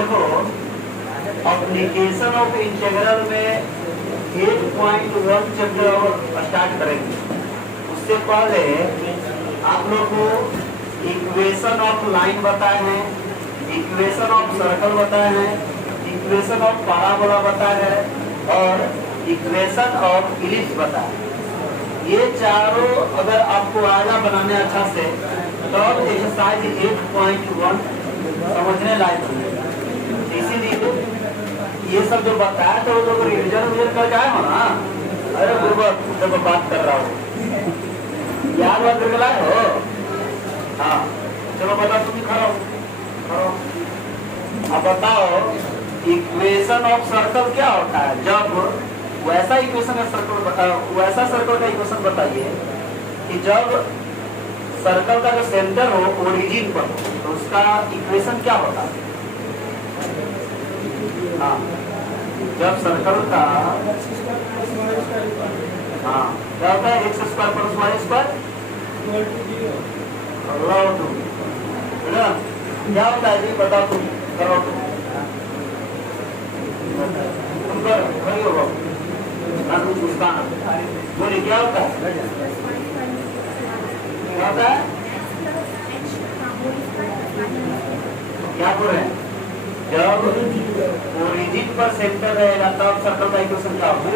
देखो application of integral में 8.1 chapter और स्टार्ट करेंगे। उससे पहले आप लोग को इक्वेशन ऑफ लाइन बताए हैं, इक्वेशन ऑफ सर्कल बताए हैं, इक्वेशन ऑफ पैराबोला बताया है और इक्वेशन ऑफ इलिप्स बताया है। ये चारों अगर आपको आएगा बनाने अच्छा से तो एक्सरसाइज 8.1 समझने लायक है। इसीलिए ये सब जो बताया तो वो लोग रिविजन करके आए हो ना। अरे गुरुवर जब बात कर रहा हूँ याद बात करके लाए हो। हाँ चलो बताओ, तुम खड़ो अब बताओ इक्वेशन ऑफ सर्कल क्या होता है। जब वैसा इक्वेशन का सर्कल वैसा सर्कल का इक्वेशन बताइए कि जब सर्कल का जो सेंटर हो ओरिजिन पर तो उसका इक्वेशन क्या होता है। हाँ जब सर्कल का हाँ क्या होता है X square plus Y square क्या होता है जी बताओ तुम करो तुम करो बोलिए क्या होता है क्या होता है क्या बोल रहे हैं। जब ओरिजिन पर सेंटर रहेगा तब सर्कल का इक्वेशन क्या होगा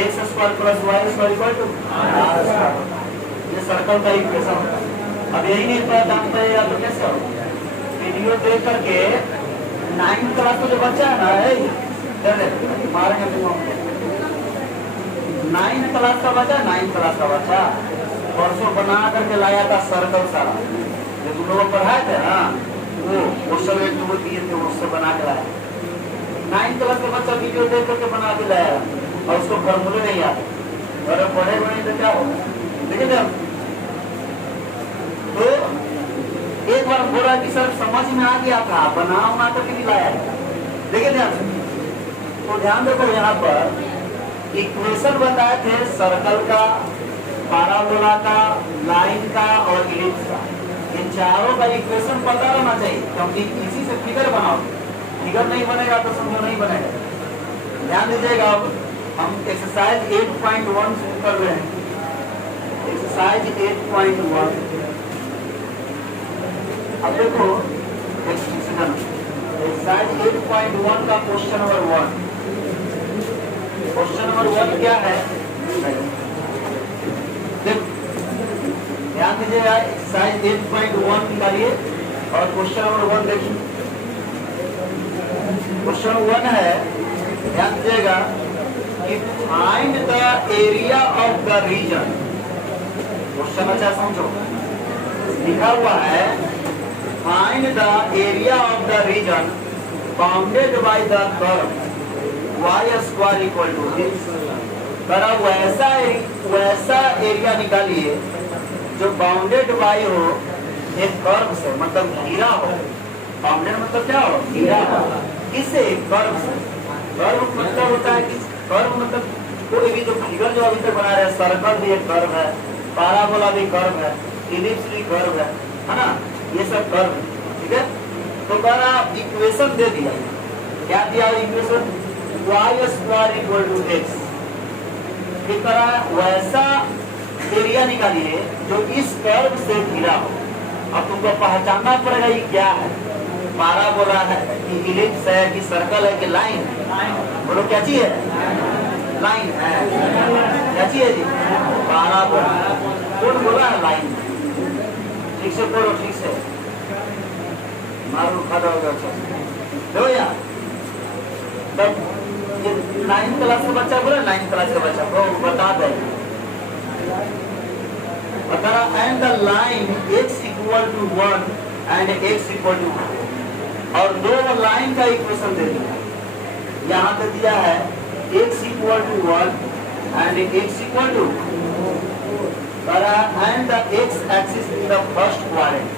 X square plus Y square equal to R square. ये सर्कल का इक्वेशन होता है। अब यही नहीं पता जानते हैं या तो कैसे होगा। वीडियो देख करके 9th क्लास का जो बच्चा है ना मारेंगे 9th क्लास का बच्चा 9th क्लास का बच्चा परसों बना करके लाया था सर्कल सारा जो तुम लोग पढ़ाए थे ना वो क्वेश्चन एक दो दिए थे उससे बना के लाया। 9th क्लास का बच्चा वीडियो देख करके बना के लाया और उसको फॉर्मूले नहीं आते। अरे पढ़े बने तो क्या होगा देखिए तो एक बार बोला कि सर समझ में आ गया था बना करके नहीं लाया है। देखिए ध्यान से तो ध्यान देखो यहाँ पर इक्वेशन बताए थे सर्कल का, पैराबोला का, लाइन का और इलिप्स का। इन चारों का इक्वेशन पता रहना चाहिए क्योंकि इसी से फिगर बनाओ। फिगर नहीं बनेगा तो समझो नहीं बनेगा। ध्यान दीजिएगा अब हम एक्सरसाइज 8.1 शुरू कर रहे हैं। एक्सरसाइज 8.1 अब देखो एक्सरसाइज 8.1 का क्वेश्चन नंबर 1। क्वेश्चन नंबर 1 क्या है ध्यान दीजिएगा। एक्सरसाइज 8.1 निकालिए और क्वेश्चन नंबर 1 देखिए। क्वेश्चन 1 है ध्यान दीजिएगा कि find the area of the region. Question अच्छा समझो लिखा हुआ है find the area of the region bounded by the curve y square equal to this. वैसा एरिया निकालिए जो बाउंडेड बाय हो एक कर्व से, मतलब घिरा हो। बाउंडेड मतलब क्या हो घिरा हो किससे कर्व से। कर्व मतलब होता है कि कर्व मतलब कोई भी जो फिगर जो अभी तक बना रहे हैं सर्कल भी एक कर्व है, पैराबोला भी कर्व है, इलिप्स भी कर्व है ना। ये सब कर्व ठीक है। तो करा इक्वेशन दे दिया। क्या दिया equation y square equal to x। इस तरह वैसा एरिया निकालिए जो इस कर्व से घिरा हो। अब तुमको पहचानना पड़ेगा ये क्या है, पैराबोला है कि इलिप्स है कि सर्कल है कि लाइन है। बोलो क्या चीज है लाइन है। क्या चीज है जी पैराबोला। कौन बोला है लाइन। ठीक से बोलो ठीक से मारो खड़ा होगा अच्छा देखो यार। तब ये 9th क्लास का बच्चा बोला 9th क्लास का बच्चा वो बता दे बता रहा and the line x equal to 1 and x equal to 2 और दो लाइन का इक्वेशन दे दिया। यहाँ पे दिया है x equal to 1 and x equal to and the x axis in the first quadrant.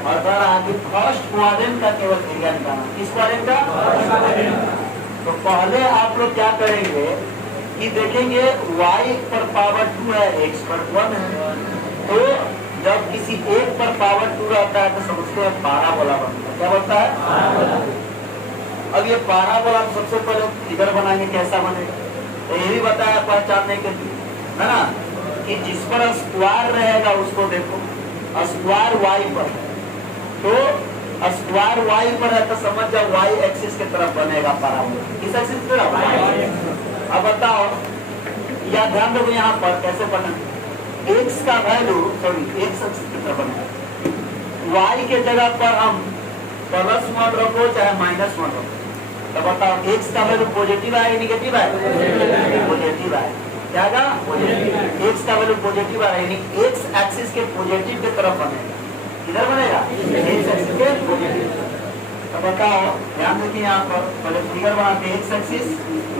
और कह रहा है कि फर्स्ट क्वाड्रेंट का केवल एरिया निकालना। किस क्वाड्रेंट का। तो पहले आप लोग क्या करेंगे कि देखेंगे y पर पावर 2 है x पर 1 है। तो जब किसी एक पर पावर 2 रहता है तो समझते हैं पाराबोला बनता है। क्या बनता है? अब ये पाराबोला सबसे पहले फिगर बनाएंगे, कैसा बनेगा तो ये भी बताया पहचानने के लिए, है ना, कि जिस पर स्क्वायर रहेगा उसको देखो, स्क्वायर वाई पर, तो स्क्वायर वाई पर है तो समझ जाओ वाई एक्सिस की तरफ बनेगा पाराबोला। किस एक्सिस की तरफ? अब बताओ, या ध्यान दो यहाँ पर कैसे बना, x का वैल्यू सॉरी x एक्सिस की तरफ बनेगा, y के जगह पर हम +1 रखो चाहे -1 रखो, तो बताओ x का वैल्यू पॉजिटिव है या नेगेटिव है? पॉजिटिव है। क्या का? x का वैल्यू पॉजिटिव है, यानी x एक्सिस के पॉजिटिव की तरफ बनेगा। किधर बनेगा? x एक्सिस के पॉजिटिव। तो बताओ, ध्यान देखिए यहाँ पर पहले फिगर बनाते हैं, x एक्सिस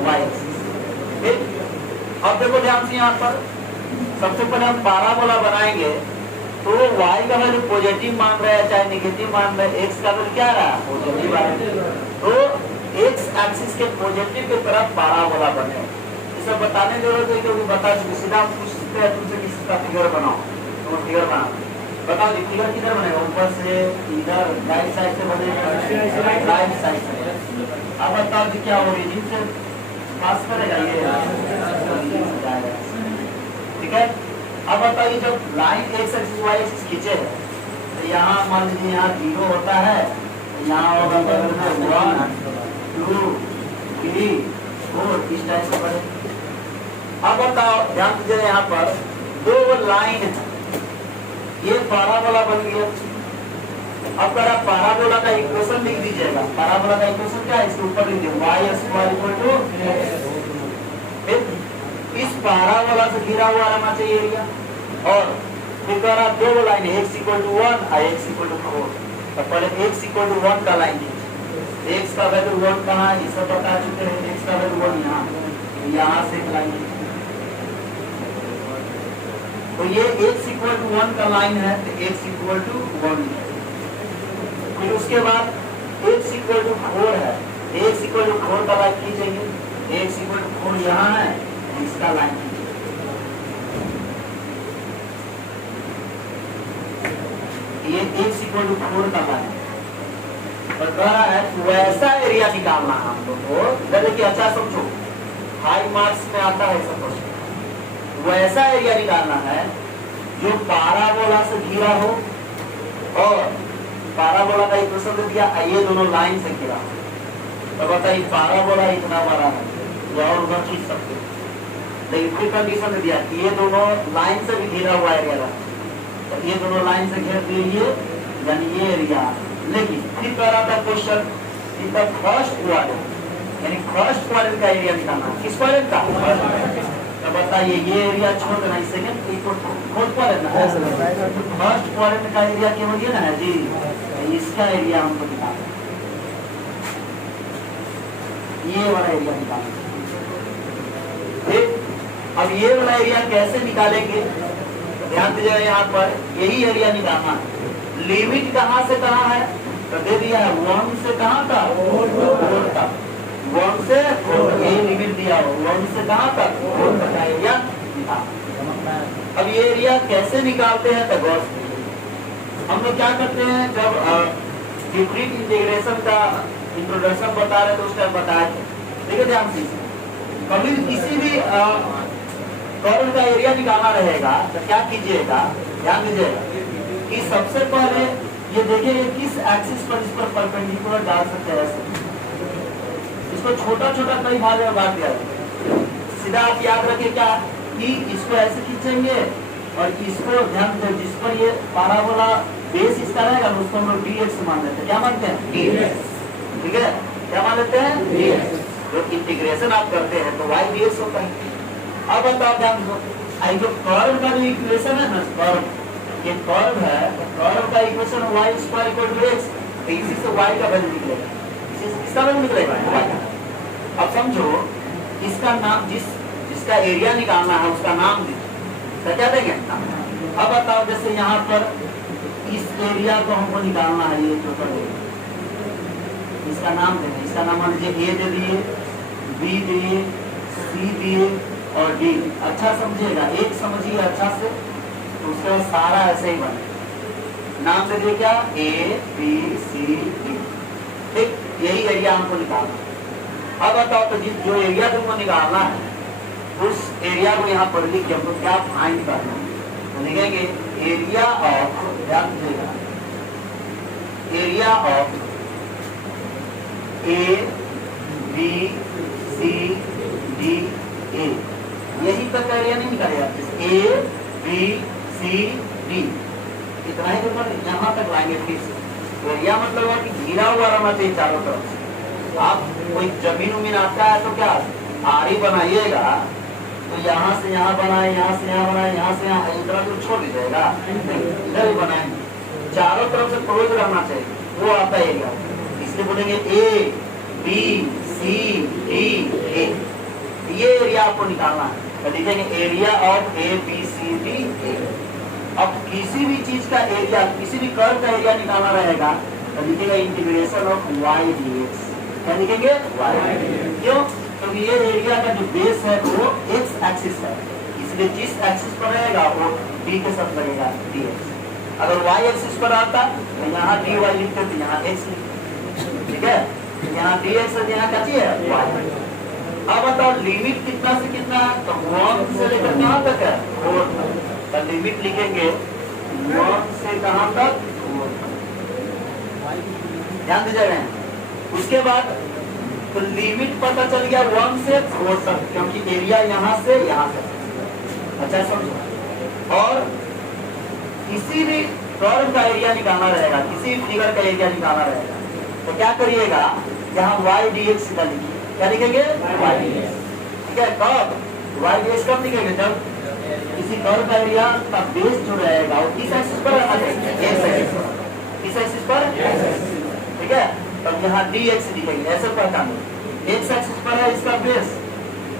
y एक्सिस, ठीक। अब देखो ध्यान से यहाँ पर सबसे पहले हम पाराबोला बनाएंगे तो y का वैल्यू पॉजिटिव मान रहा है चाहे नेगेटिव मान रहा है, x का वैल्यू क्या रहा? पॉजिटिव आ रहा है, तो x एक्सिस के पॉजिटिव की तरफ पाराबोला बने। इसे बताने की जरूरत है क्योंकि बता चुके, सीधा पूछते हैं तुमसे किसी का फिगर बनाओ, तो फिगर बना बताओ जी, फिगर किधर बनेगा? ऊपर से इधर राइट साइड से बनेगा, राइट साइड से। अब बताओ जी क्या ओरिजिन से पास करेगा ये, ठीक है। अब बताइए जब line x axis y axis खींचे है तो यहाँ मान लीजिए यहाँ 0 होता है, यहाँ होगा बगल में 1 2 3 4, इस टाइप से पढ़े। अब बताओ ध्यान दीजिए यहाँ पर दो लाइन है, ये पाराबोला बन गया। अब करा पाराबोला का इक्वेशन लिख दीजिएगा, पाराबोला का इक्वेशन क्या है? इसके ऊपर लिख दीजिए y² इस पाराबोला से घिरा हुआ रहना चाहिए एरिया, और फिर करा दो लाइन x = 1 और x = 4, तो पहले x = 1 का लाइन खींचिए, x का वैल्यू 1 कहाँ है ये सब बता चुके हैं, x का वैल्यू 1 यहाँ से एक लाइन, तो ये x = 1 का लाइन है तो x = 1। फिर उसके बाद x = 4 है, x = 4 का लाइन खींचेंगे, x = 4 यहाँ है, इसका लाइन ये x = 4 का लाइन और कह रहा है वैसा एरिया निकालना है हम लोग को। इधर देखिए, अच्छा समझो, हाई मार्क्स में आता है सब कुछ। वैसा एरिया निकालना है जो पाराबोला से घिरा हो, और पाराबोला का इक्वेशन दे दिया, ये दोनों लाइन से घिरा हो, तो बताइए पाराबोला इतना बड़ा है या और उधर खींच सकते हो, लेकिन फिर कंडीशन दे दिया कि ये दोनों लाइन से भी घिरा हुआ एरिया, तो ये दोनों लाइन से घेर दिए यानी ये एरिया। लेकिन फिर कह रहा था question in the first quadrant, यानी फर्स्ट क्वाड्रेंट का एरिया निकालना, किस क्वाड्रेंट का? तो बताइए ये एरिया छोड़ देना, सेकंड फोर्थ क्वाड्रेंट है, फर्स्ट क्वाड्रेंट का एरिया केवल ये ना है जी, इसका एरिया हमको निकालना, ये वाला एरिया निकालना। अब ये वाला एरिया कैसे निकालेंगे? ध्यान दीजिएगा, यहाँ पर यही एरिया निकालना है। लिमिट कहाँ से कहाँ है तो दे दिया है 1 से कहाँ तक? 4 तक, 1 से 4, यही लिमिट दिया हो, 1 से कहाँ तक? 4 तक का एरिया निकालना। अब ये एरिया कैसे निकालते हैं तो गौर से हम लोग क्या करते हैं, जब डिफरेंट इंटीग्रेशन का इंट्रोडक्शन बता रहे तो उस टाइम बताया थे, ठीक है। ध्यान से कभी किसी भी कर्व का एरिया निकालना रहेगा तो क्या कीजिएगा, ध्यान दीजिएगा कि सबसे पहले ये देखिए किस एक्सिस पर इस पर परपेंडिकुलर डाल सकते हैं, इसको छोटा छोटा कई भाग में बांट दिया। सीधा आप याद रखिए क्या कि इसको ऐसे खींचेंगे और इसको ध्यान दीजिए, जिस पर ये पाराबोला बेस इसका रहेगा उसको हम लोग dx मान लेते हैं। क्या मानते हैं? dx, ठीक है। क्या मान लेते हैं? dx। जो इंटीग्रेशन आप करते हैं तो y dx होता है। अब बताओ ध्यान दो, जो कर्व का जो इक्वेशन है ना, कर्व, ये कर्व है, कर्व का इक्वेशन y² = x, तो इसी से y का वैल्यू निकलेगा, इसका वैल्यू निकलेगा y का। अब समझो इसका नाम, जिसका एरिया निकालना है उसका नाम दीजिए, तो क्या देंगे? अब बताओ जैसे यहाँ पर इस एरिया को हमको निकालना है, ये टोटल इसका नाम देंगे, इसका नाम मान लीजिए a दे दिए, b दिए, c दिए और d। अच्छा समझिएगा, एक समझिए अच्छा से, उसके बाद सारा ऐसे ही बने, नाम दे दिए क्या, ए बी सी डी। ठीक, यही एरिया हमको निकालना। अब बताओ तो जिस जो एरिया तुमको निकालना है उस एरिया को यहाँ पर लिख के हमको क्या फाइंड करना है, तो लिखेंगे एरिया ऑफ, ध्यान दीजिएगा, area of A B C D A. यही तक एरिया नहीं निकालेगा, ए बी सी डी इतना ही तो यहाँ तक लाएंगे। फिर से एरिया मतलब है कि घिरा हुआ रहना चाहिए चारों तरफ से। आप कोई जमीन उमीन आता है तो क्या आरी बनाइएगा, तो यहाँ से यहाँ बनाए, यहाँ से यहाँ बनाए, यहाँ से यहाँ, इतना तो छोड़ दीजिएगा, इधर ही बनाएंगे। चारों तरफ से क्लोज रहना चाहिए, वो आता है एरिया। इसलिए बोलेंगे ए बी सी डी ए, ये एरिया आपको निकालना है। तो लिखेंगे area of A B C D A. अब किसी भी चीज का एरिया, किसी भी कर्व का एरिया निकालना रहेगा तो लिखेगा integration of Y D X. क्या लिखेंगे, वाई। क्यों, क्योंकि ये एरिया का जो बेस है वो एक्स एक्सिस है, इसलिए जिस एक्सिस पर रहेगा वो डी के साथ लगेगा, डी एक्स। अगर वाई एक्सिस पर आता तो यहाँ डी वाई लिखते थे, यहाँ एक्स लिखते, ठीक है, यहाँ डी एक्स है, यहाँ क्या चाहिए, वाई। अब बताओ लिमिट कितना से कितना है, तो 1 से लेकर कहाँ तक है, 4 तक। तो लिमिट लिखेंगे 1 से कहाँ तक, 4 तक। ध्यान दीजिएगा। उसके बाद तो लिमिट पता चल गया 1 से 4 तक, क्योंकि एरिया यहाँ से यहाँ तक। अच्छा समझो। और किसी भी कर्व का एरिया निकालना रहेगा, किसी भी फिगर का एरिया निकालना रहेगा, तो क्या करिएगा, यहाँ वाई डी एक्स का लिखिए। क्या लिखेंगे, वाई डी एक्स। ठीक है, कब वाई डी एक्स कब लिखेंगे, जब किसी कर्व का एरिया का बेस जो रहेगा वो किस एक्सिस पर, एक्स एक्सिस पर, किस एक्सिस पर, ठीक है। तब यहाँ डी एक्स लिखेंगे, ऐसे पहचान, एक्स एक्सिस पर है इसका बेस,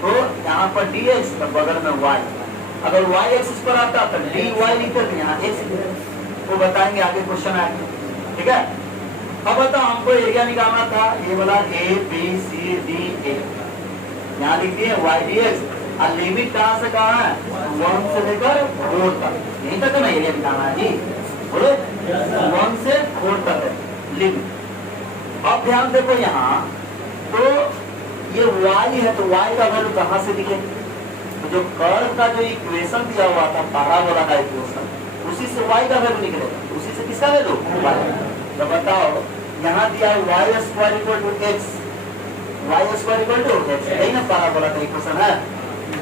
तो यहाँ पर डी एक्स, तो बगल में वाई। अगर वाई एक्सिस पर आता तो डी वाई लिखते थे, यहाँ एक्स, वो बताएंगे आगे क्वेश्चन आएंगे, ठीक है। अब बताओ हमको एरिया निकालना था, ये बोला ए बी सी डी ए, यहाँ लिख दिए वाई डी एक्स। और लिमिट कहाँ से कहाँ है, 1 से लेकर 4 तक, यहीं तक है ना एरिया निकालना है जी, बोले 1 से 4 तक है लिमिट। अब ध्यान देखो यहाँ, तो ये y है, तो y का वैल्यू कहाँ से दिखे, तो जो कर्व का जो इक्वेशन दिया हुआ था, पैराबोला का इक्वेशन, उसी से y का वैल्यू निकलेगा, उसी से किसका वैल्यू, y। तो बताओ यहाँ दिया y square equal to x, y square equal to x, यही ना पैराबोला का इक्वेशन है,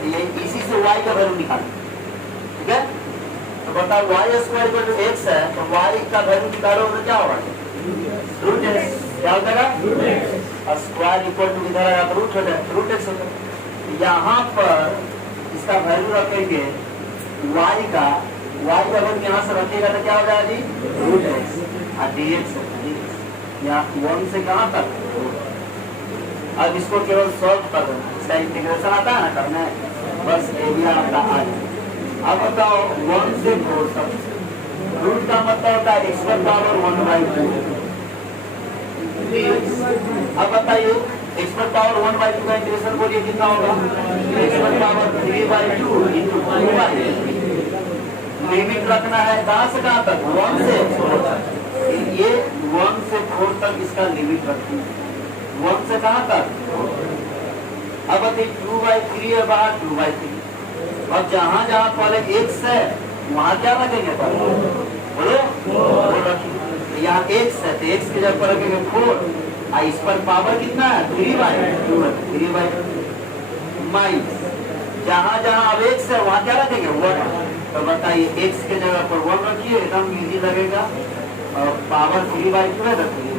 ये इसी से y का वैल्यू निकालें, ठीक है। तो बताओ y square equal to x है, तो y का वैल्यू निकालो तो क्या होगा, रूट x, क्या हो जाएगा, स्क्वायर इक्वल टू इधर आएगा तो रूट एक्स होगा। यहाँ पर इसका वैल्यू रखेंगे y का वैल्यू यहाँ से रखेगा तो क्या हो जाएगा जी, रूट एक्स, और डी एक्स यहाँ 1 से कहाँ तक। अब इसको केवल सॉल्व कर दो, इसका इंटीग्रेशन आता है ना करना है, बस एरिया आपका आ जाए। अब बताओ 1 से 4 तक, रूट का मतलब होता है x पर पावर 1/2। अब बताइए x पर पावर 1/2 का इंटीग्रेशन बोलिए कितना होगा, x पर पावर 3/2 into 2/2। लिमिट रखना है कहाँ से कहाँ तक, 1 से 4 तक। ये 1 से 4 तक इसका लिमिट रखना है, 1 से कहाँ तक। अब बताइए 2/3 है बाहर, 2/3। अब जहाँ जहाँ पहले x है वहाँ क्या रखेंगे, बोलो 4 रखेंगे। यहाँ x है तो x की जगह पर रखेंगे 4, इस पर पावर कितना है, 3/2 है, 3/2 माइनस जहाँ जहाँ अब x है वहाँ क्या रखेंगे, 1। तो बताइए x के जगह पर 1 रखिए, एकदम इजी लगेगा, और पावर 3/2 है रखिए।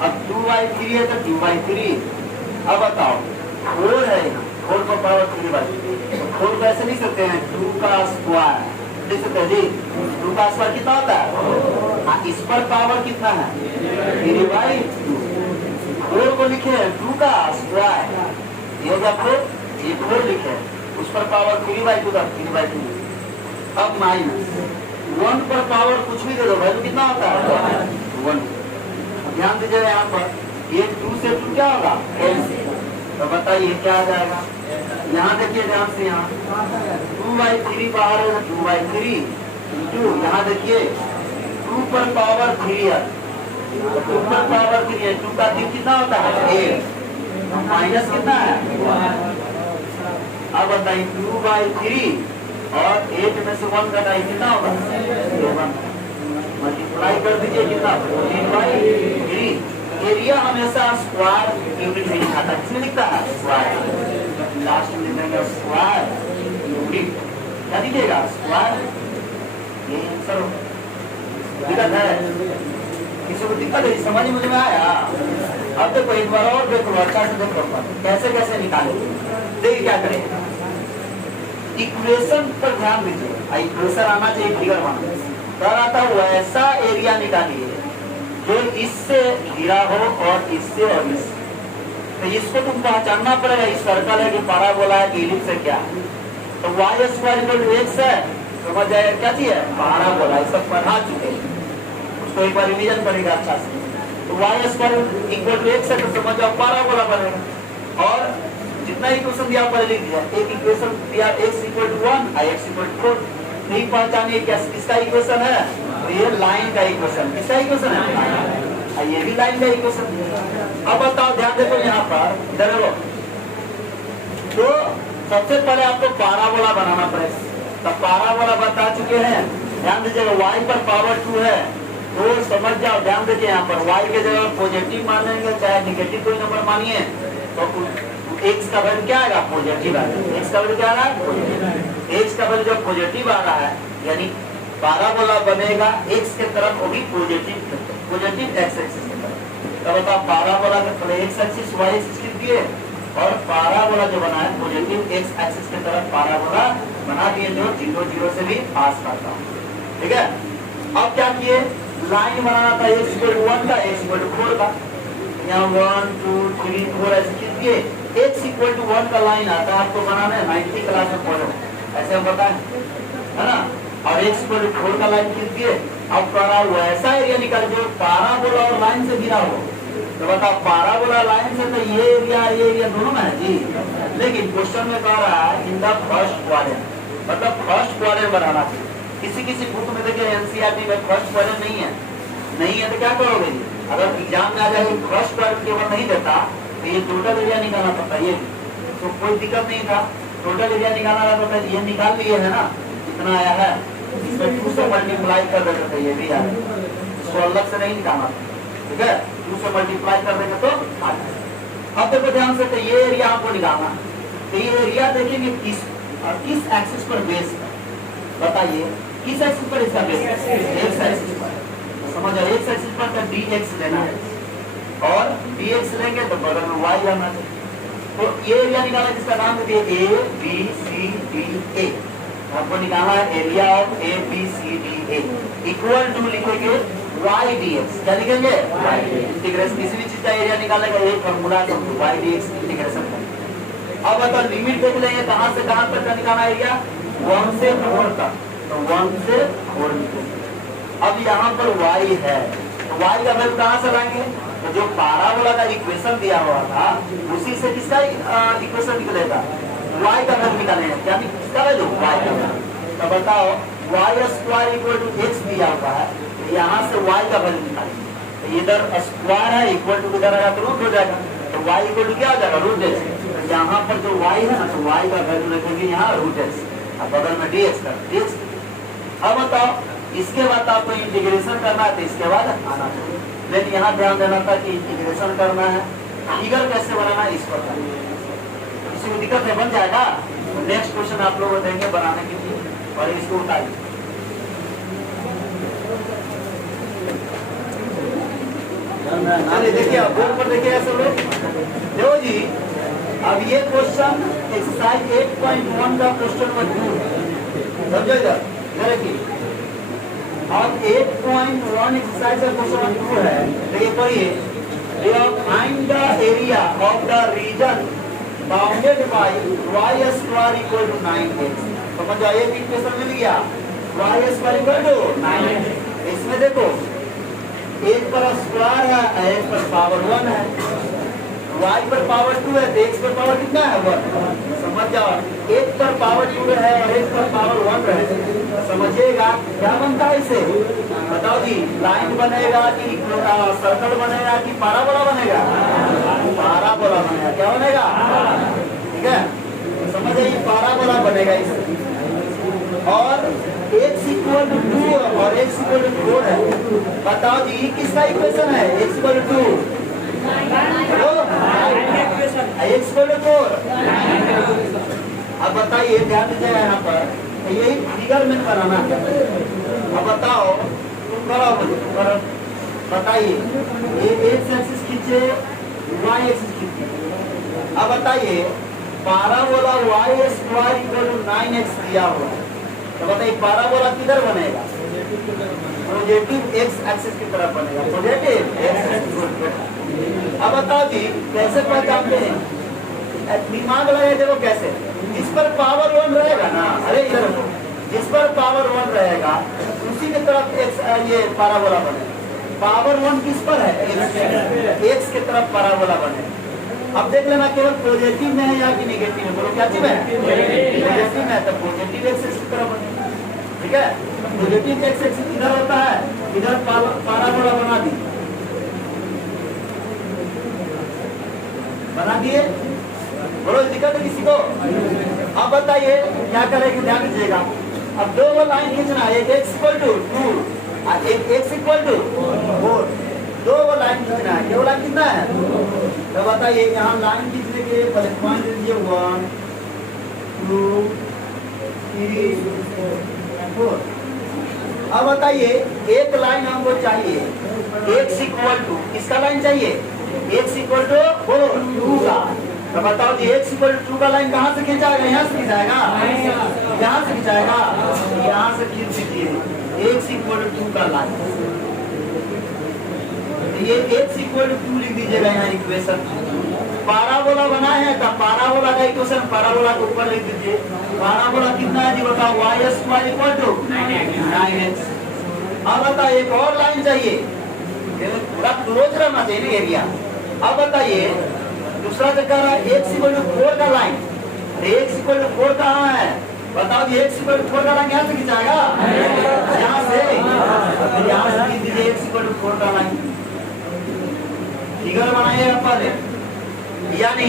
अब 2/3 है तो 2/3। अब बताओ 4 है यहाँ, 4 को पावर 3/2, तो 4 कैसे लिख सकते हैं, 2 का स्क्वायर लिख सकते हैं जी। 2 का स्क्वायर कितना होता है, इस पर पावर कितना है, 3/2। 4 को लिखे 2 का स्क्वायर, ये जब ये 4 लिखे उस पर पावर 3/2 था, 3/2। अब माइनस 1 पर पावर कुछ भी दे दो, वैल्यू कितना होता है, 1। ध्यान दीजिएगा यहाँ पर, ये 2 से 2 क्या होगा, कैंसिल। तो बताइए क्या आ जाएगा, यहाँ देखिए ध्यान से, यहाँ 2/3 बाहर है, 2/3 इंटू यहाँ देखिए 2 पर पावर 3 है, 2 पर पावर 3 है, 2 का 3 कितना होता है 8, माइनस कितना है। अब बताइए 2/3 और 8 में से 1 घटाइए कितना होगा 7, मल्टीप्लाई कर दीजिए कितना 14/3। एरिया हमेशा स्क्वायर यूनिट में लिखा था, किसमें लिखता है स्क्वायर, लास्ट में लिखेंगे स्क्वायर यूनिट, क्या लिखिएगा स्क्वायर, ये आंसर दिक्कत है, किसी को दिक्कत है समझ मुझे में आया। अब देखो एक बार और देखो, अच्छा से देखो कैसे कैसे निकाले, देखिए क्या करें, इक्वेशन पर ध्यान दीजिए, इक्वेशन आना चाहिए फिगर बना कर आता वैसा एरिया निकालिए जो इससे घिरा हो और इससे और इससे, तो इसको तुम पहचानना पड़ेगा, इस सर्कल है कि पैराबोला है कि इलिप्स है क्या, तो y square equal to x है, समझ जाएगा क्या चीज है पैराबोला, ये सब पढ़ा चुके हैं, उसको एक बार रिवीजन करेगा अच्छा से, तो y square equal to x है तो समझ जाओ पैराबोला बनेगा। और जितना इक्वेशन दिया पहले लिख दिया, एक इक्वेशन दिया x इक्वल टू 1 और x इक्वल टू 4, नहीं पहचानिए क्या किसका इक्वेशन है, तो ये लाइन का इक्वेशन, किसका इक्वेशन है, ये भी लाइन का इक्वेशन। अब बताओ ध्यान देखो यहाँ पर इधर देखो, तो सबसे पहले आपको पैराबोला बनाना पड़ेगा, तो पैराबोला बता चुके हैं, ध्यान दीजिएगा y पर पावर 2 है, तो समझ जाओ, ध्यान देखिए यहाँ पर y के जगह पॉजिटिव मान लेंगे चाहे निगेटिव कोई नंबर मानिए, तो x का वैल्यू क्या आएगा पॉजिटिव आएगा, x का वैल्यू क्या आ रहा है, x का वैल्यू जब पॉजिटिव आ रहा है यानी पैराबोला बनेगा x के तरफ, वो भी पॉजिटिव x एक्सिस की तरफ, तो बताओ पैराबोला के पहले x एक्सिस y एक्सिस लिख दिए और पैराबोला जो बना है पॉजिटिव x एक्सिस की तरफ पैराबोला बना दिए, जो 0 0 से भी पास करता हूँ, ठीक है। अब क्या किए, लाइन बनाना था x इक्वल टू 1 का, x इक्वल टू 4 का, यहाँ 1 2 3 4 ऐसे लिख दिए, x इक्वल टू 1 का लाइन आता है आपको बनाना है, 9th क्लास में पढ़ो ऐसे हम बताएं है ना, और x इक्वल टू 4 का लाइन खींच दिए। अब वैसा एरिया निकाल जो पैराबोला और लाइन से घिरा हो, तो बताओ पैराबोला लाइन से तो ये एरिया दोनों में है जी, लेकिन क्वेश्चन में कह रहा है इन द फर्स्ट क्वाड्रेंट, मतलब फर्स्ट क्वाड्रेंट बनाना चाहिए। किसी बुक में देखिए एनसीईआरटी में फर्स्ट क्वाड्रेंट नहीं है तो क्या करोगे, अगर एग्जाम में आ जाए फर्स्ट क्वाड्रेंट केवल नहीं देता तो ये टोटल एरिया निकालना पड़ता, ये तो कोई दिक्कत नहीं था, टोटल एरिया निकालना रहता था, ये निकाल लिए है ना, कितना आया है, इसमें 2 से मल्टीप्लाई कर देते थे, ये भी आया, इसको अलग से नहीं निकालना, ठीक है, 2 से मल्टीप्लाई कर देंगे तो आ जाए। अब देखो ध्यान से, तो ये एरिया आपको निकालना, तो ये एरिया देखेंगे किस एक्सिस पर बेस है, बताइए किस एक्सिस पर इसका बेस है, एक्स एक्सिस पर, तो समझ जाओ एक्स एक्सिस पर का dx लेना है, और dx लेंगे तो बगल में y आना चाहिए, तो ये एरिया निकाला जिसका नाम दे दिए a b c d a, आपको निकालना है area of a b c d a equal to लिखेंगे y dx, क्या लिखेंगे इंटीग्रेशन, किसी भी चीज का एरिया निकालेगा एक फॉर्मूला समझो y dx इंटीग्रेशन करेंगे। अब अगर लिमिट देख लेंगे कहां से कहां तक का निकालना एरिया, 1 से 4 तक, तो 1 से 4 निकलेंगे। अब यहाँ पर y है, तो y का वैल्यू कहां से लाएंगे, तो जो पैराबोला का इक्वेशन दिया हुआ था उसी से किसका इक्वेशन निकलेगा, y का वैल्यू निकालेंगे, क्या किसका वैल्यू y का वैल्यू, तो बताओ y square equal to x दिया हुआ है, यहाँ से y का वैल्यू निकालेंगे, तो इधर स्क्वायर है इक्वल टू किधर आएगा तो रूट हो जाएगा, तो y इक्वल टू क्या हो जाएगा रूट x, तो यहाँ पर जो y है ना तो y का वैल्यू रखेंगे यहाँ रूट x, अब बगल में dx कर dx। अब बताओ इसके बाद आपको इंटीग्रेशन करना है तो इसके बाद आना चाहिए, लेकिन यहाँ ध्यान देना था कि इंटीग्रेशन करना है, फिगर कैसे बनाना है इस पर, किसी को दिक्कत है बन जाएगा, नेक्स्ट क्वेश्चन आप लोग देंगे बनाने के लिए और इसको उतारिए। चलिए देखिए बोर्ड पर देखिए सब लोग, देखो जी अब ये क्वेश्चन एक्सरसाइज 8.1 का क्वेश्चन नंबर 2 समझो इधर देखिए, अब 8.1 एक्सरसाइज का क्वेश्चन नंबर 2 है, देखिए पढ़िए, find the area of the region bounded by y square equal to 9x, समझ जाइए इक्वेशन मिल गया, y square equal to 9x, इसमें देखो एक पर स्क्वायर है एक पर पावर 1 है, y पर पावर 2 है तो x पर पावर कितना है 1। समझ जाओ, एक पर पावर 2 है और एक पर पावर 1 है, समझिएगा क्या बनता है इसे। बताओ जी, लाइन बनेगा कि सर्कल बनेगा कि पैराबोला बनेगा। पैराबोला बनेगा। क्या बनेगा, ठीक है, समझ जाइए पैराबोला बनेगा इसे। और x इक्वल टू 2 और x इक्वल टू 4 है। बताओ जी किसका इक्वेशन है, x equal to 2 x equal to 4। अब बताइए, ध्यान दीजिएगा यहाँ पर यही फिगर में बनाना है। अब बताओ, तुम करो बताइए, ये x एक्सिस खींचे, y एक्सिस खींचे। अब बताइए parabola y square equal to 9x दिया हुआ, तो बताइए पैराबोला किधर बनेगा, पॉजिटिव x एक्सिस की तरफ बनेगा, पॉजिटिव x एक्सिस। अब बताओ जी कैसे पहचानते हैं, दिमाग लगाए देखो कैसे। जिस पर पावर 1 रहेगा ना, अरे इधर जिस पर पावर 1 रहेगा उसी की तरफ x ये पैराबोला बनेगा। पावर 1 किस पर है, x की तरफ पैराबोला बनेगा। अब देख लेना केवल पॉजिटिव में है या कि नेगेटिव में, बोलो क्या चीज है, पॉजिटिव में है तो पॉजिटिव x की तरफ बनेगा, ठीक है। पॉजिटिव x इधर होता है, इधर पैराबोला बना दी, बना दिए, बोलो दिक्कत है किसी को। अब बताइए क्या करेंगे, ध्यान दीजिएगा। अब दो लाइन खींचना है, एक x इक्वल टू 2 और एक x इक्वल टू 4, दो लाइन खींचना है। केवल लाइन कितना है, तो बताइए यहाँ लाइन खींचने के पहले पॉइंट दीजिए 1 2 3 4। अब बताइए एक लाइन हमको चाहिए x इक्वल टू, किसका लाइन चाहिए, x इक्वल टू 2 का। तो बताओ जी x इक्वल टू 2 का लाइन कहाँ से खींचाएगा, यहाँ से खींचाएगा, यहाँ से खींचाएगा, यहाँ से खींच दीजिए x इक्वल टू 2 का लाइन। ये x इक्वल टू 2 लिख दीजिएगा यहाँ इक्वेशन। पैराबोला बना है तो पैराबोला का इक्वेशन पैराबोला के ऊपर लिख दीजिए। पैराबोला कितना है जी बताओ, y square equal to 9x। अब बताओ एक और लाइन चाहिए, पूरा क्लोज रहना चाहिए एरिया। अब बताइए दूसरा जगह x इक्वल टू 4 का लाइन, x इक्वल टू 4 कहाँ है, बताओ जी x इक्वल टू 4 का लाइन यहाँ से खींचाएगा, यहाँ से खींच दीजिए x इक्वल टू 4 का लाइन, फिगर बनाइएगा पहले। यानी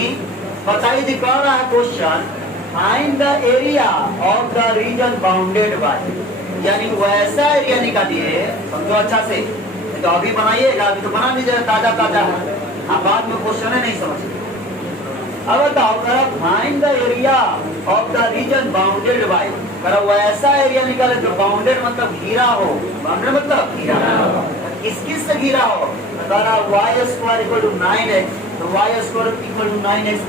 बताइए जी कह रहा है question, find the area of the region bounded bye, यानी वैसा एरिया निकालिए, समझो अच्छा से। तो अभी बनाइएगा, अभी तो बना लीजिएगा, ताजा ताजा है, आप बाद में क्वेश्चन है नहीं समझ। अब बताओ find the area of the region bounded bye, वैसा एरिया निकाले जो बाउंडेड मतलब घिरा हो, बाउंडेड मतलब घिरा, किस किस से घिरा हो, y square equal to 9x, तो y square equal to 9x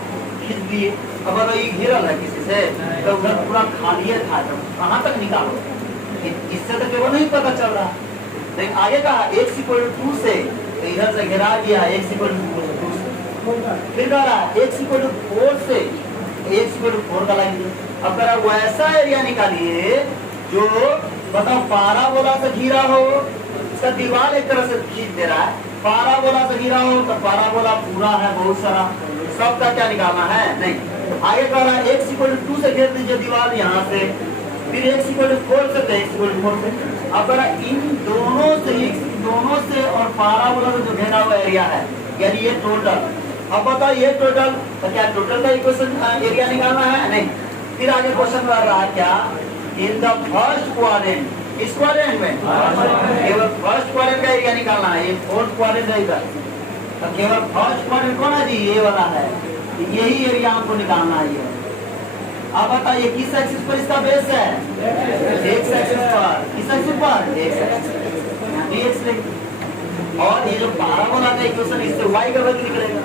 खींच दिए। अब अगर ये घिरा है किसी से तो उधर पूरा खाली था, तो कहाँ तक निकालो, इससे तो केवल नहीं पता चल रहा। लेकिन आगे कहा x इक्वल टू 2 से, तो इधर से घिरा दिया x इक्वल टू 2 से, फिर कह रहा x इक्वल टू 4 से, x इक्वल टू 4 का लाइन। अब कह रहा वैसा एरिया निकालिए जो बताओ पैराबोला से घिरा हो, इसका दीवार एक तरह से खींच दे रहा है, पैराबोला से घिरा हो तो पैराबोला पूरा है बहुत सारा, सबका क्या निकालना है नहीं। आगे कह रहा है x इक्वल टू 2 से घेर दीजिए दीवार यहाँ से, फिर x इक्वल टू 4 से, x इक्वल टू 4 से। अब इन दोनों से और पैराबोला से जो घेरा हुआ एरिया है, यानी ये टोटल। अब बताओ ये टोटल, तो क्या टोटल का इक्वेशन एरिया निकालना है नहीं। फिर आगे क्वेश्चन कर रहा है क्या, इन द फर्स्ट क्वाड्रेंट, इस क्वाड्रेंट में केवल फर्स्ट क्वाड्रेंट का एरिया निकालना है, ये फोर्थ क्वाड्रेंट है इधर, तो केवल फर्स्ट क्वाड्रेंट कौन है जी, ये वाला है, यही एरिया हमको निकालना है ये। अब बताइए किस एक्सिस पर इसका बेस है, x एक्सिस पर, किस एक्सिस पर, x एक्सिस। और ये जो पैराबोला का इक्वेशन, इससे y का वैल्यू निकलेगा,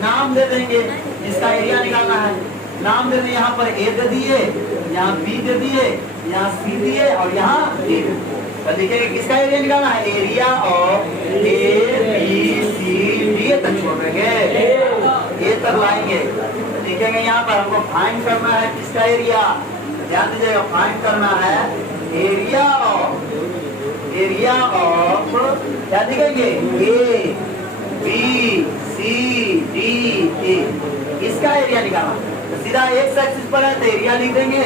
नाम दे देंगे जिसका एरिया निकालना है, नाम दे दें, यहाँ पर a दे दिए, यहाँ b दे दिए, यहाँ c दिए और यहाँ d। तो लिखेंगे किसका एरिया निकालना है, area of a b c d तक छोड़ेंगे, a तक लाएंगे। लिखेंगे यहाँ पर हमको फाइंड करना है किसका एरिया, ध्यान दीजिएगा, फाइंड करना है एरिया ऑफ क्या लिखेंगे, ए बी सी डी ए, इसका एरिया निकालना। तो सीधा एक्स एक्सिस पर है तो एरिया लिख देंगे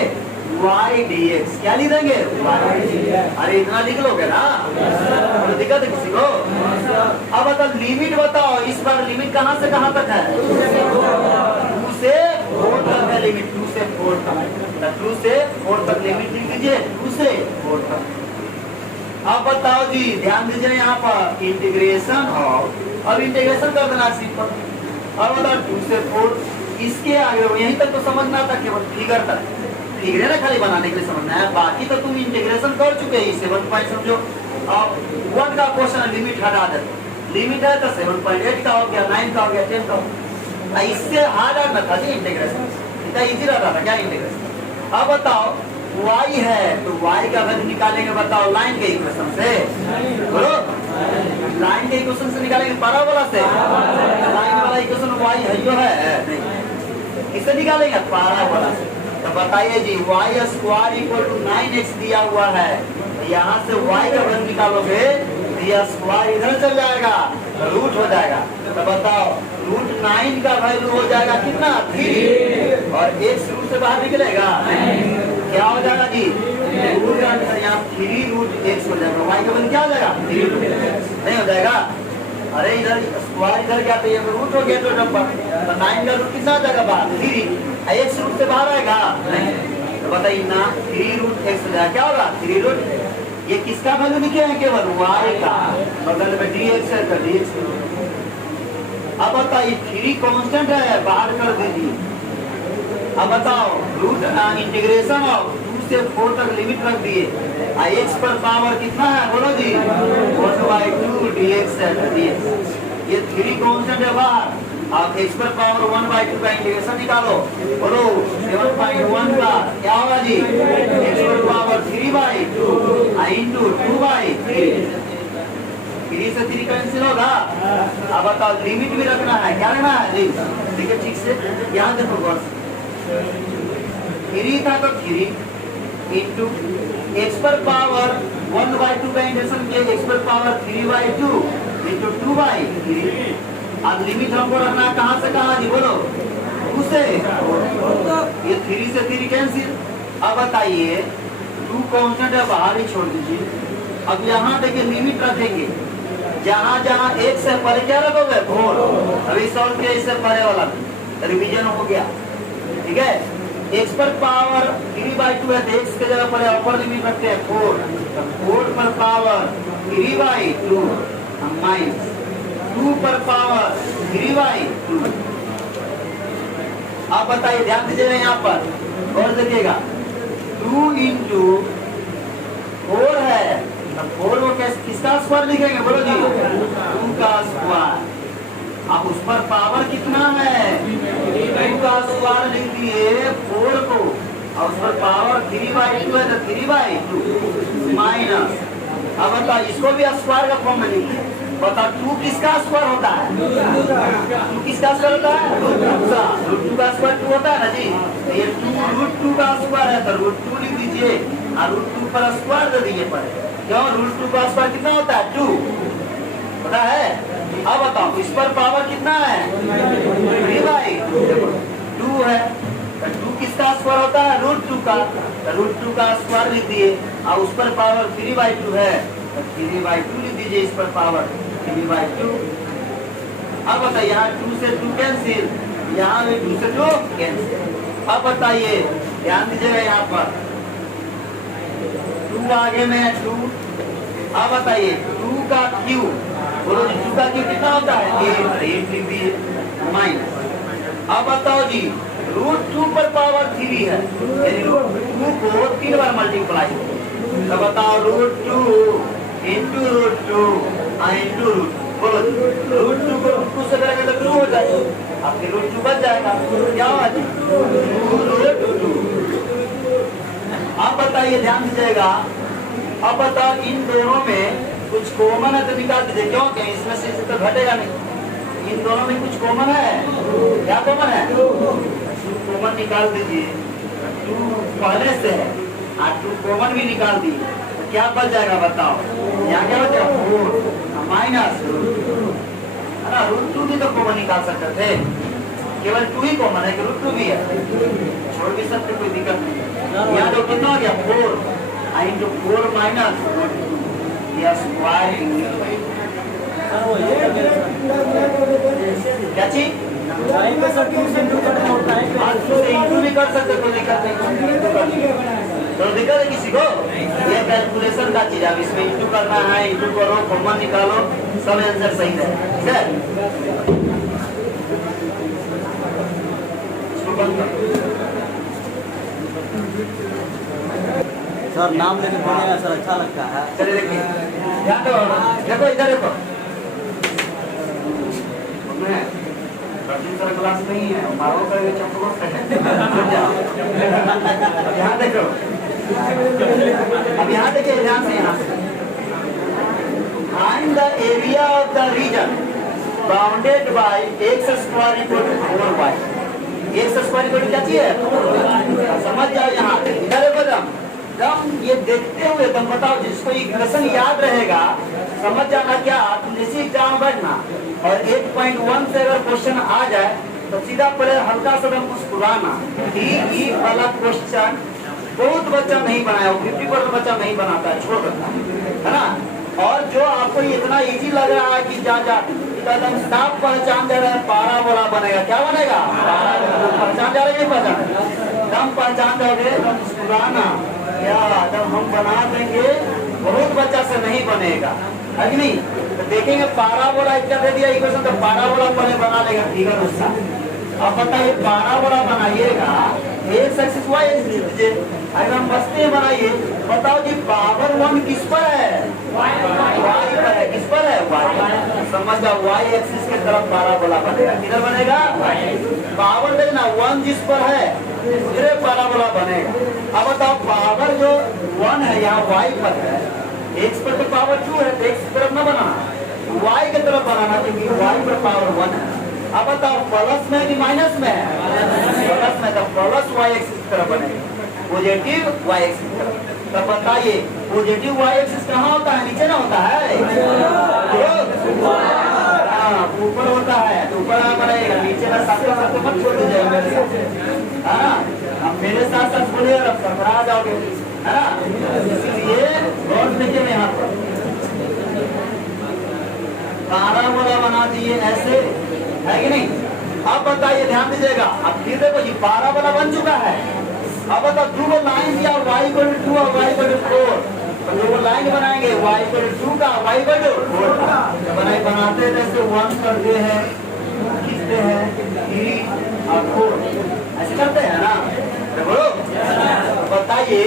वाई डी एक्स। क्या लिख देंगे? अरे इतना लिख लोगे ना, तो दिक्कत है किसी को? अब बताओ लिमिट बताओ, इस बार लिमिट कहाँ से कहाँ तक है? 2 से 4 तक है लिमिट, 2 से 4 तक। 2 से 4 तक लिमिट लिख दीजिए, 2 से 4 तक। अब बताओ जी, ध्यान दीजिए यहाँ पर इंटीग्रेशन ऑफ, अब इंटीग्रेशन कर देना सिंपल। अब बताओ 2 से 4, इसके आगे यहीं तक तो समझना था, केवल फिगर तक, फिगर ना खाली बनाने के लिए समझना है, बाकी तो तुम इंटीग्रेशन कर चुके हैं। 7 पॉइंट समझो। अब 1 का क्वेश्चन लिमिट हटा दे, लिमिट है तो 7.8 का हो गया, 9 का हो गया, 10 का हो गया। इससे हार्ड न था जी इंटीग्रेशन, इतना इजी रहता था क्या इंटीग्रेशन? अब बताओ y है तो y का वैल्यू निकालेंगे, बताओ लाइन के इक्वेशन से, बोलो लाइन के इक्वेशन से निकालेंगे, पैराबोला से। लाइन वाला इक्वेशन y है, यो है नहीं, किससे निकालेंगे? पैराबोला से। तो बताइए जी y square equal to 9x दिया हुआ है, यहाँ से y का वैल्यू निकालोगे, यह स्क्वायर इधर चल जाएगा, रूट हो जाएगा। तो बताओ रूट 9 का वैल्यू हो जाएगा कितना? 3, और x रूट से बाहर निकलेगा, क्या हो जाएगा जी? रूट का आंसर यहाँ 3 रूट x हो जाएगा। y का वैल्यू क्या हो जाएगा? 3 रूट x नहीं हो जाएगा? अरे इधर स्क्वायर इधर क्या, तो ये रूट हो गया तो नंबर, तो 9 का रूट कितना आ जाएगा? बाहर 3, x रूट से बाहर आएगा नहीं, तो बताइए ना 3 रूट x हो जाएगा, क्या होगा? 3 रूट, ये किसका वैल्यू लिखे हैं? केवल y का, बगल में dx है तो dx। अब बताइए 3 कांस्टेंट है, बाहर कर दीजिए। अब बताओ रूट इंटीग्रेशन ऑफ 2 से 4 तक लिमिट रख दिए, x पर पावर कितना है? बोलो जी 1/2 dx है dx। ये 3 कांस्टेंट है बाहर, आप x पर पावर 1/2 का इंटीग्रेशन निकालो, बोलो 7.1 का क्या होगा जी? x पर पावर 3/2 इंटू 2/3, 3 से 3 कैंसिल होगा। अब बताओ लिमिट भी रखना है, क्या रखना है जी? देखिए ठीक से यहाँ देखो बस, 3 था तो 3 इंटू x पर पावर 1/2 का इंटीग्रेशन किया, x पर पावर 3/2 इंटू 2/3। अब लिमिट हमको रखना है कहाँ से कहाँ जी? बोलो 2 से, ये 3 से 3 कैंसिल। अब बताइए 2 कांस्टेंट है, बाहर ही छोड़ दीजिए। अब यहाँ देखिए लिमिट रखेंगे, जहाँ जहाँ एक से परे क्या रखोगे? 4। अभी सॉल्व किया इससे परे वाला, रिवीजन हो गया, ठीक है। x पर पावर 3/2 है तो x के जगह पर अपर लिमिट रखते हैं 4, तो 4 पर पावर 3/2 माइनस 2 पर पावर 3/2। आप बताइए, ध्यान दीजिएगा यहाँ पर और देखिएगा 2 इंटू 4 है, 4 को किसका स्क्वायर लिखेंगे? बोलो जी 2 का स्क्वायर। अब उस पर पावर कितना है? 2 का स्क्वायर लिख दिए 4 को, और उस पर पावर 3/2 है तो 3/2 माइनस। अब बताओ इसको भी स्क्वायर का फॉर्म में लिखते हैं। बताओ 2 किसका स्क्वायर होता है? 2 किसका स्क्वायर होता है? रूट 2 का स्क्वायर 2 होता है ना जी। तो ये 2 रूट 2 का स्क्वायर है तो रूट 2 लिख दीजिए, और रूट 2 पर स्क्वायर दे दीजिए पर, क्यों? रूट 2 का स्क्वायर कितना होता है? 2 पता है। अब बताओ इस पर पावर कितना है? 3/2 है, तो 2 किसका स्क्वायर होता है? रूट 2 का, तो रूट 2 का स्क्वायर लिख दिए, और उस पर पावर 3/2 है तो 3/2 लिख दीजिए, इस पर पावर 3/2। अब बताइए यहाँ 2 से 2 कैंसिल, यहाँ भी 2 से 2 कैंसिल। अब बताइए ध्यान दीजिएगा यहाँ पर 2 आगे में है 2। अब बताइए 2 का क्यू, बोलो जी 2 का क्यू कितना होता है? 8 लिख दिए माइनस। अब बताओ जी रूट 2 पर पावर 3 है, यानी रूट 2 को 3 बार मल्टीप्लाई, तो बताओ root 2 into root 2 into root, बोलो रूट 2 को रूट 2 से करेंगे तो 2 हो जाएगा, आपके रूट 2 बच जाएगा, क्या होगा जी? रूट 2। अब बताइए ध्यान दीजिएगा, अब बताओ इन दोनों में कुछ कॉमन है तो निकाल दीजिए, क्यों? कि इसमें से तो घटेगा नहीं। इन दोनों में कुछ कॉमन है, क्या कॉमन है? 2 कॉमन निकाल दीजिए, 2 पहले से है और 2 कॉमन भी निकाल दिए, तो क्या बच जाएगा बताओ? यहाँ क्या बचेगा? 4 माइनस, है ना, √2 भी तो कॉमन निकाल सकते थे, केवल 2 ही कॉमन है कि √2 भी है, छोड़ भी सकते, कोई दिक्कत नहीं। यहाँ तो कितना हो गया 4 into 4 minus या स्क्वायर क्या चीज इंटू भी कर सकते, कोई दिक्कत नहीं। तो दिक्कत है किसी को? ये कैलकुलेशन का चीज, अब इसमें इंटू करना है, इंटू करो, कॉमन निकालो, सब आंसर सही है। सर नाम लेके बोलेगा सर, अच्छा लगता है। चलिए देखिए, ध्यान दो, देखो इधर देखो, सर क्लास नहीं है, मारो का चप्पलों से यहाँ देखो, अब यहाँ देखिए ध्यान से, यहाँ से find the area of the region bounded bye x² = 4y। x² = क्या चीज है? समझ जाओ। यहाँ इधर देखो, जब ये देखते हुए तुम बताओ, जिसको इक्वेशन याद रहेगा समझ जाना, क्या तुम इसी एग्जाम बैठना और 8.1 से अगर क्वेश्चन आ जाए तो सीधा पहले हल्का सा दम मुस्कुराना। ई वाला क्वेश्चन बहुत बच्चा नहीं बनाया, 50% बच्चा नहीं बनाता है, छोड़ देता है ना। और जो आपको इतना इजी लग रहा है कि जा एकदम साफ पहचान जा रहा है, पाराबोला बनेगा। क्या बनेगा? पहचान जा रही है, पहचान दम पहचान जाओगे तो मुस्कुराना, क्या जब हम बना देंगे, बहुत बच्चा से नहीं बनेगा, है कि नहीं? तो देखेंगे पाराबोला इतना दे दिया इक्वेशन, तो पाराबोला पहले बना लेगा फिगर उसका। अब बताइए पाराबोला बनाइएगा, x एक्सिस y एक्सिस दीजिए, अगर हम बसते बनाइए, बताओ जी पावर 1 किस पर है? y पर है। किस पर है? y। समझ जाओ, y एक्सिस के तरफ पाराबोला बनेगा। किधर बनेगा? पावर देखना 1 जिस पर है उधर पाराबोला बनेगा। अब बताओ पावर जो 1 है यहाँ y पर है, x पर तो पावर 2 है, तो x की तरफ न बनाना, y की तरफ बनाना, क्योंकि y पर पावर 1 है। अब बताओ प्लस में कि माइनस में है? प्लस में, तो प्लस y एक्सिस की तरफ बनेगा, पॉजिटिव y एक्सिस की तरफ। तो बताइए पॉजिटिव y एक्सिस कहाँ होता है? नीचे ना होता है, ऊपर होता है, तो ऊपर बनेगा, नीचे ना साथ मत छोड़ दीजिएगा मेरे साथ, है ना। अब मेरे साथ साथ बोलिएगा, सरबराह जाओगे, है ना। इसलिए गौर देखिए यहाँ पर पाराबोला बना दिए ऐसे, है कि नहीं? अब बताइए, ध्यान दीजिएगा, अब फिर देखो जी पाराबोला बन चुका है। अब बताओ 2 लाइन दिया, y = 2 और y = 4, तो 2 लाइन बनाएंगे, y = 2 का, y = 4 का। बनाते जैसे 1 करते हैं, खींचते हैं, 3 और 4 ऐसे करते हैं ना। बोलो बताइए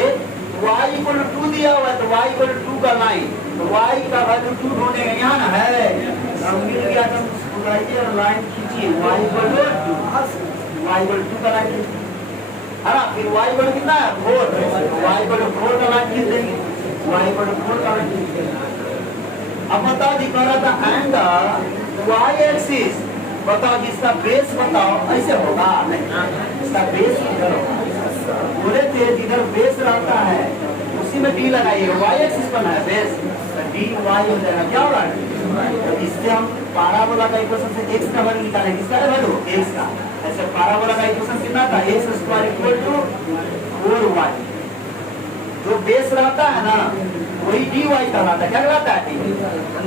y = 2 दिया हुआ है, तो y = 2 का लाइन, तो y का वैल्यू 2 ढूंढेंगे, यहाँ ना है, मिल गया, तो मुस्कुराइए और लाइन खींचिए, y = 2 का लाइन, है ना। फिर y = कितना है? 4, y = 4 का लाइन खींच देंगे, y = 4 का लाइन खींच देंगे। अब बताओ जी कह रहा था एंड y एक्सिस, बताओ जिसका बेस बताओ, ऐसे होगा नहीं, इसका बेस इधर होगा, बोले थे जिधर बेस रहता है उसी में d लगाइए, y एक्सिस पर है बेस, तो dy हो जाएगा। क्या होगा? तो इससे हम पाराबोला का इक्वेशन से x का वैल्यू निकालेंगे, किसका वैल्यू? x का। ऐसे पाराबोला का इक्वेशन कितना था? x² = 4y। जो बेस रहता है ना वही dy कहलाता है। क्या कहलाता है?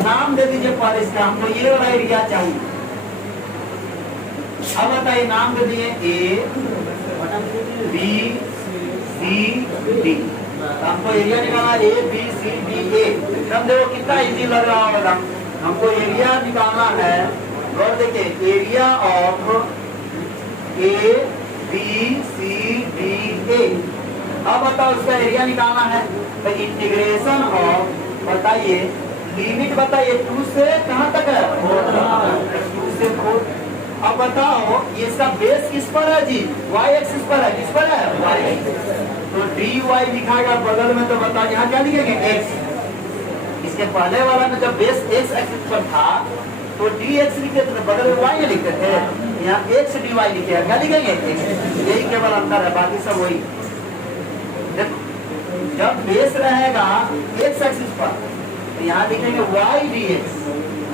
नाम दे दीजिए पर इसका, हमको ये वाला एरिया चाहिए। अब बताइए नाम दे दिए a b c d, हमको एरिया निकालना a b c d a। हम देखो कितना इजी लग रहा होगा, हमको एरिया निकालना है। और देखिए area of a b c d a। अब बताओ इसका एरिया निकालना है, तो इंटीग्रेशन ऑफ, बताइए लिमिट बताइए 2 से कहाँ तक है? 2 से 4। अब बताओ ये इसका बेस किस पर है जी? y एक्सिस पर है। किस पर है? y axis. तो dy लिखाएगा बगल में, तो बताओ यहाँ क्या लिखेंगे? x। इसके पहले वाला में जब बेस x एक्सिस पर था तो dx लिखे थे, बगल में y लिखते थे, यहाँ x dy लिखेगा, क्या लिखेंगे? x। यही केवल अंतर है, बाकी सब वही। जब बेस रहेगा x एक्सिस पर, तो यहाँ लिखेंगे y dx,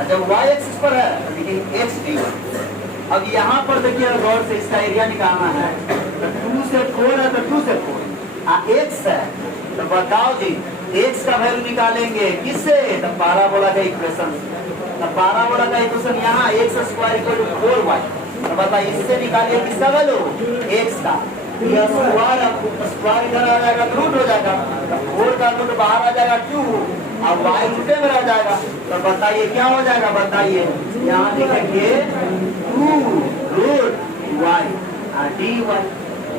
जब y एक्सिस पर है तो लिखेंगे x dy। अब यहाँ पर देखिए गौर से इसका एरिया निकालना है, तो 2 से 4 है तो 2 से 4 x है, तो बताओ जी x का वैल्यू निकालेंगे किससे, तो पैराबोला का इक्वेशन। तो पैराबोला का इक्वेशन यहाँ x square equal to 4y, तो बताइए इससे निकालिए किसका वैल्यू, x का। यह स्क्वायर इधर आ जाएगा तो रूट हो जाएगा, तो 4 का रूट बाहर आ जाएगा 2 और y रूटे में रह जाएगा। तो बताइए क्या हो जाएगा, बताइए यहाँ लिखेंगे 2 रूट y dy।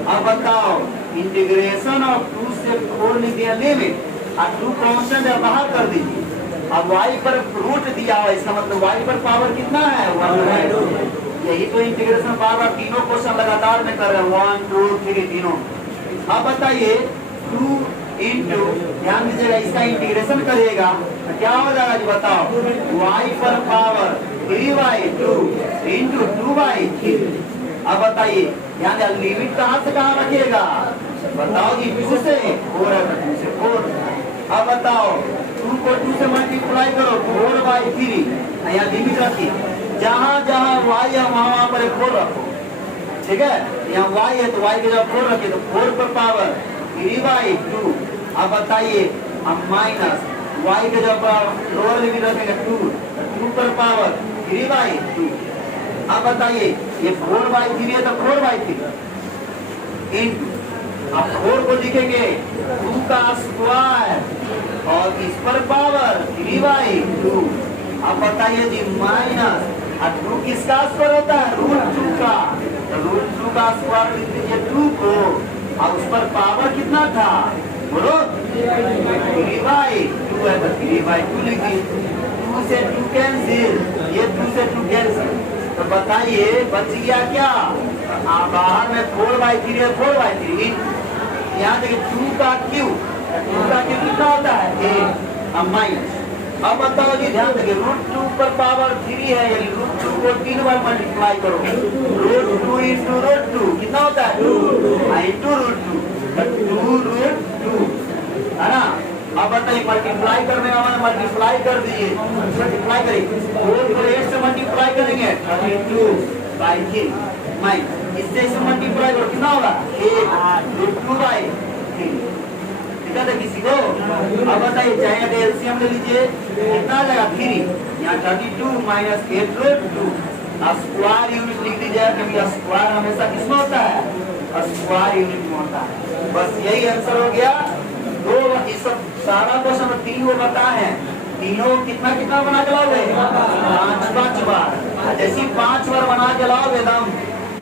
अब बताओ इंटीग्रेशन ऑफ 2 से 4 लिख दिया लिमिट और 2 कांस्टेंट है बाहर कर दीजिए। अब y पर रूट दिया हुआ, इसका मतलब y पर पावर कितना है 1 है। यही तो इंटीग्रेशन बार बार तीनों क्वेश्चन लगातार में कर रहे हैं 1 2 3 तीनों। अब बताइए 2 इंटू, ध्यान दीजिएगा इसका इंटीग्रेशन करिएगा तो क्या हो जाएगा जी बताओ, y पर पावर 3y2 इंटू 2y3। अब बताइए ध्यान दिया लिमिट कहाँ से कहाँ रखिएगा, बताओ जी 2 से 4 है तो 2 से 4। अब बताओ 2 को 2 से मल्टीप्लाई करो 4/3, यहाँ लिमिट रखिए, जहाँ जहाँ y है वहाँ पर 4 रखो, ठीक है। यहाँ y है तो y के जब 4 रखिए तो 4 पर पावर 3/2। अब बताइए हम माइनस y के जब लोअर लिमिट रखेंगे 2 पर पावर 3/2। अब बताइए ये 4/3 है तो 4/3 इंटू, अब 4 को लिखेंगे 2 का स्क्वायर और इस पर पावर 3/2। अब बताइए जी माइनस, और 2 किसका स्क्वायर होता है, √2 का, तो √2 का स्क्वायर लिख दीजिए 2 को, और उस पर पावर कितना था बोलो 3/2 है तो 3/2 लिख दीजिए। 2 से 2 कैंसिल, ये 2 से 2 कैंसिल, तो बताइए बच गया क्या, बाहर में 4/3 है 4/3। यहाँ देखिए 2 का क्यू कितना होता है 8, अब माइनस। अब बताओ जी ध्यान देखिए √2 पर पावर 3 है, यानी √2 को 3 बार मल्टीप्लाई करो, √2 इंटू √2 कितना होता है 2 इंटू √2, 2√2 है ना। अब बताइए मल्टीप्लाई करने का मतलब मल्टीप्लाई कर दीजिए, मल्टीप्लाई करिए 4 को 8 से मल्टीप्लाई करेंगे 32/3 माइनस, इससे इसे मल्टीप्लाई करो कितना होगा 8√2/3, ठीक है किसी को। अब बताइए चाहे तो एलसीएम ले लीजिए कितना आ जाएगा 3, यहाँ 32 माइनस 8√2, स्क्वायर यूनिट लिख दीजिए क्योंकि स्क्वायर हमेशा किसमें होता है, स्क्वायर यूनिट में होता है। बस यही आंसर हो गया। दो इस सब सारा क्वेश्चन 3 वो बता है, तीनों कितना कितना बना के लाओगे 5 बार, जैसे 5 बार बना के लाओगे एकदम